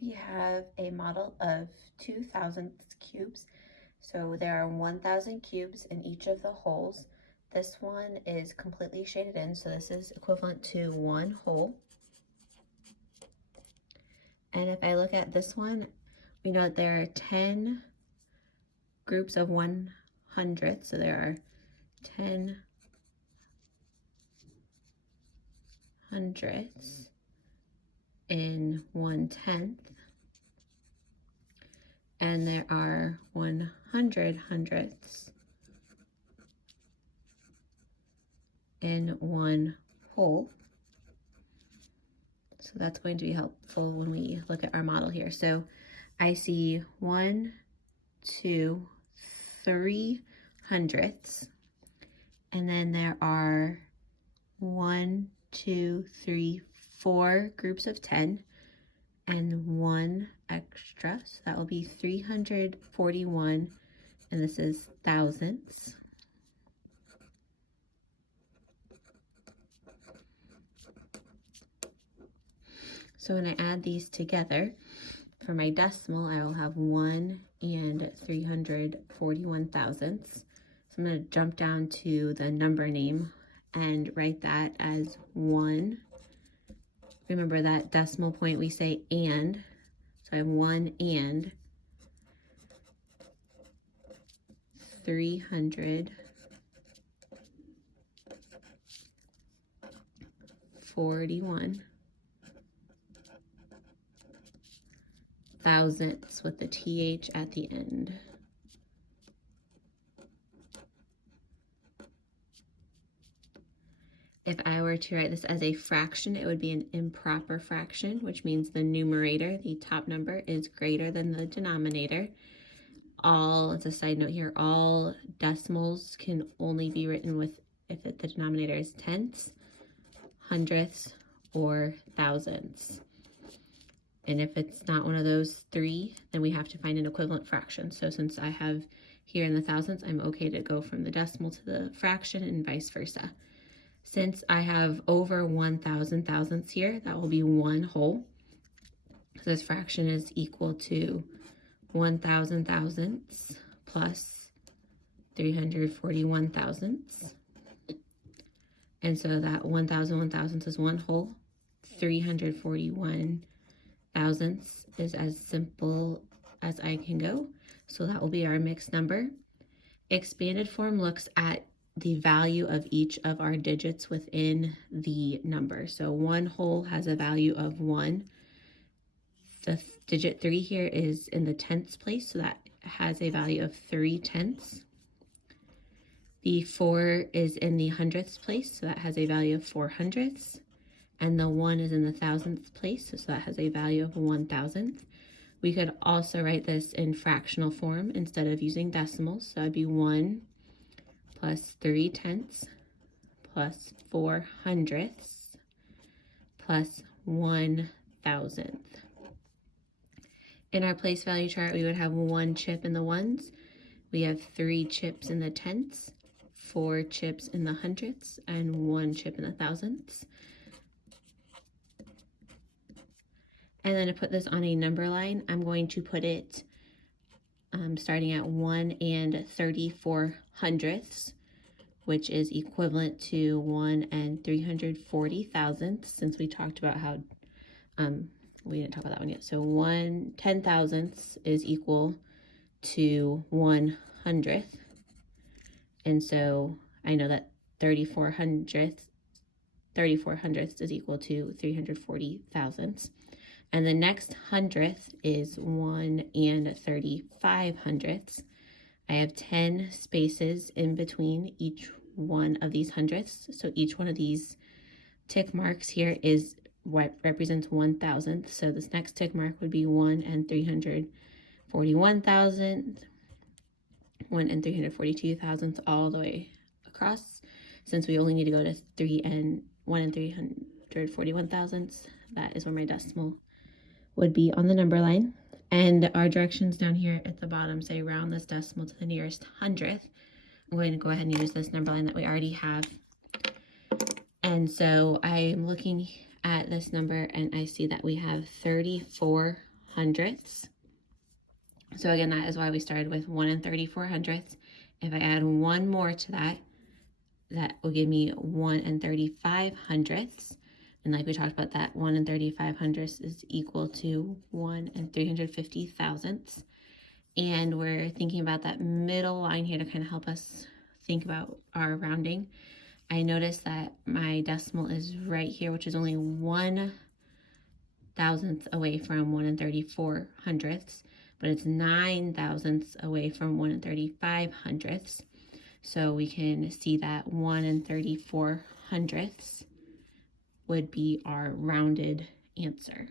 we have a model of 2,000 cubes. So there are 1,000 cubes in each of the holes. This one is completely shaded in, so this is equivalent to one hole. And if I look at this one, we know that there are 10 groups of 100, so there are 10 hundredths in 1/10, and there are 100 hundredths in one whole. So that's going to be helpful when we look at our model here. So I see 1, 2, 3 hundredths, and then there are 1, 2, 3, 4 groups of 10 and one extra, so that will be 341, and this is thousandths. So when I add these together, for my decimal, I will have 1 and 341 thousandths. So I'm going to jump down to the number name and write that as 1. Remember that decimal point we say and, so I have 1 and 341 thousandths with the TH at the end. If I were to write this as a fraction, it would be an improper fraction, which means the numerator, the top number, is greater than the denominator. As a side note here, all decimals can only be written with if the denominator is tenths, hundredths, or thousandths. And if it's not one of those three, then we have to find an equivalent fraction. So since I have here in the thousandths, I'm okay to go from the decimal to the fraction and vice versa. Since I have over 1,000 thousandths here, that will be one whole. So this fraction is equal to 1,000 thousandths plus 341 thousandths. And so that 1,000 thousandths is one whole. 341 thousandths is as simple as I can go. So that will be our mixed number. Expanded form looks at the value of each of our digits within the number. So one whole has a value of 1. The digit 3 here is in the tenths place, so that has a value of 3/10. The 4 is in the hundredths place, so that has a value of 4/100. And the 1 is in the thousandths place, so that has a value of 1,000th. We could also write this in fractional form instead of using decimals. So it'd be 1 plus 3/10 plus 4/100 plus 1,000th. In our place value chart, we would have 1 chip in the ones. We have 3 chips in the tenths, 4 chips in the hundredths, and 1 chip in the thousandths. And then to put this on a number line, I'm going to put it starting at 1 and 34 hundredths, which is equivalent to 1 and 340 thousandths, since we talked about how, we didn't talk about that one yet. So 10 thousandths is equal to 1/100th. And so I know that 34 hundredths is equal to 340 thousandths. And the next hundredth is 1 and 35 hundredths. I have 10 spaces in between each one of these hundredths. So each one of these tick marks here is what represents 1,000th. So this next tick mark would be 1 and 341 thousandths, 1 and 342 thousandths all the way across. Since we only need to go to 1 and 341 thousandths, that is where my decimal would be on the number line. And our directions down here at the bottom say round this decimal to the nearest hundredth. I'm going to go ahead and use this number line that we already have. And so I'm looking at this number and I see that we have 34 hundredths. So again, that is why we started with 1 34 hundredths. If I add one more to that, that will give me 1 35 hundredths. And like we talked about, that 1 35 hundredths is equal to 1 350 thousandths. And we're thinking about that middle line here to kind of help us think about our rounding. I noticed that my decimal is right here, which is only 1 thousandth away from 1 34 hundredths, but it's 9 thousandths away from 1 35 hundredths. So we can see that 1 34 hundredths would be our rounded answer.